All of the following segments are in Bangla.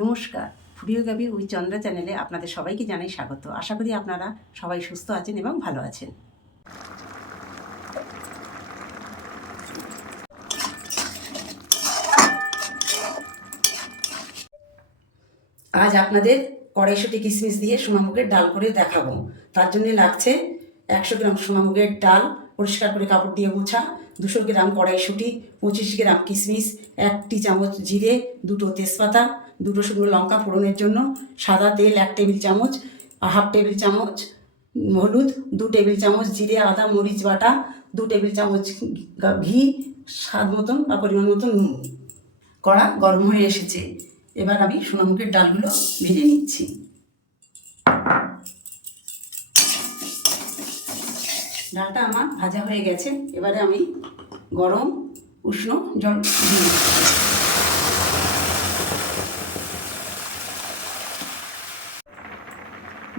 নমস্কার, ফুডিওগ্রাফি উইথ চন্দ্রা চ্যানেলে আপনাদের সবাইকে জানাই স্বাগত। আশা করি আপনারা সবাই সুস্থ আছেন এবং ভালো আছেন। আজ আপনাদের কড়াইশুঁটি কিশমিশ দিয়ে সোনামুগের ডাল করে দেখাবো। তার জন্য লাগছে 100 গ্রাম সোনামুগের ডাল, পরিষ্কার করে কাপড় দিয়ে মোছা, 200 গ্রাম কড়াইশুঁটি, 25 গ্রাম কিশমিশ, 1 চামচ জিরে, 2 তেজপাতা, 2 শুকনো লঙ্কা ফোড়নের জন্য, সাদা তেল 1 টেবিল চামচ, 1/2 টেবিল চামচ হলুদ, 2 টেবিল চামচ জিরে আদা মরিচ বাটা, 2 টেবিল চামচ ঘি, স্বাদ মতন বা পরিমাণ মতন নুন। কড়া গরম হয়ে এসেছে, এবার আমি সোনামুগের ডালগুলো ভেজে নিচ্ছি। ডালটা আমার ভাজা হয়ে গেছে, এবারে আমি গরম উষ্ণ জল দিয়ে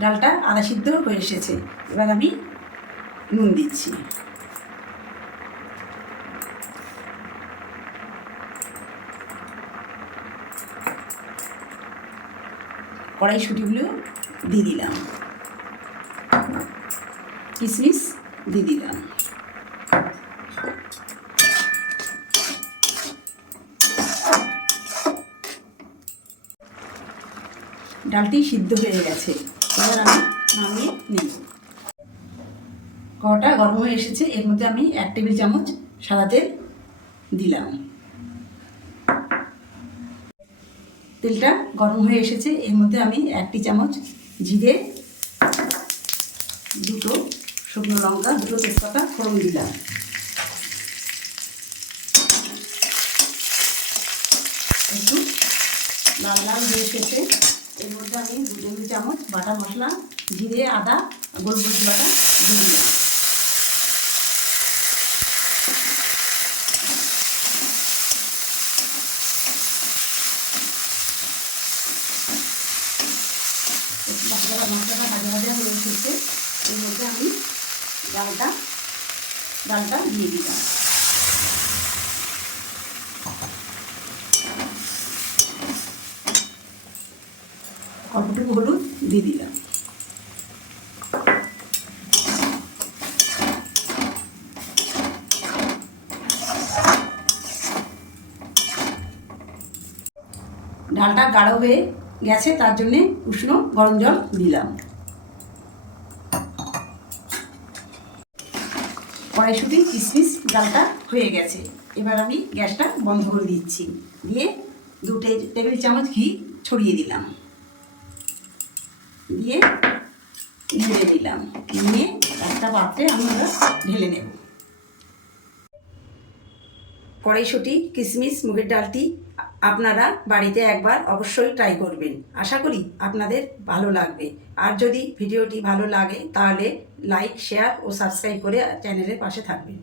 ডালটা আধা সিদ্ধ হয়ে এসেছে, এবার আমি নুন দিচ্ছি। কড়াইশুঁটিগুলো দিয়ে দিলাম, কিশমিশ দিয়ে দিলাম, ডালটি সিদ্ধ হয়ে গেছে, এবার আমি নামিয়ে নিই। কড়াটা গরম হয়ে এসেছে, এর মধ্যে আমি 1 টেবিল চামচ সাদা তেল দিলাম। তেলটা গরম হয়ে এসেছে, এর মধ্যে আমি 1 চামচ জিরে, 2 শুকনো লঙ্কা, 2 তেজপাতা ফোড়ন দিলাম। একটু লাল লাল হয়ে এসেছে, এর মধ্যে আমি 2 টেবিল চামচ বাটা মশলা, জিরে আদা গোলমরিচ বাটা দিয়ে দিলাম। মশলাটা ভাজা ভাজা হয়ে এসেছে, এর মধ্যে আমি ডালটা দিয়ে দিলাম। অল্পটুকু হলুদ দিয়ে দিলাম। ডালটা গাঢ় হয়ে গেছে, তার জন্যে উষ্ণ গরম জল দিলাম। কড়াইশুঁটি কিশমিশ ডালটা হয়ে গেছে, এবার আমি গ্যাসটা বন্ধ করে দিচ্ছি, দিয়ে 2 টেবিল চামচ ঘি ছড়িয়ে দিলাম, দিয়ে ঢেলে দিলাম, নিয়ে একটা পাত্রে আমি ওটা ঢেলে নেব। কড়াইশুঁটি কিশমিশ মুগের ডালটি আপনারা বাড়িতে একবার অবশ্যই ট্রাই করবেন। আশা করি আপনাদের ভালো লাগবে। আর যদি ভিডিওটি ভালো লাগে তাহলে লাইক শেয়ার ও সাবস্ক্রাইব করে চ্যানেলের পাশে থাকবেন।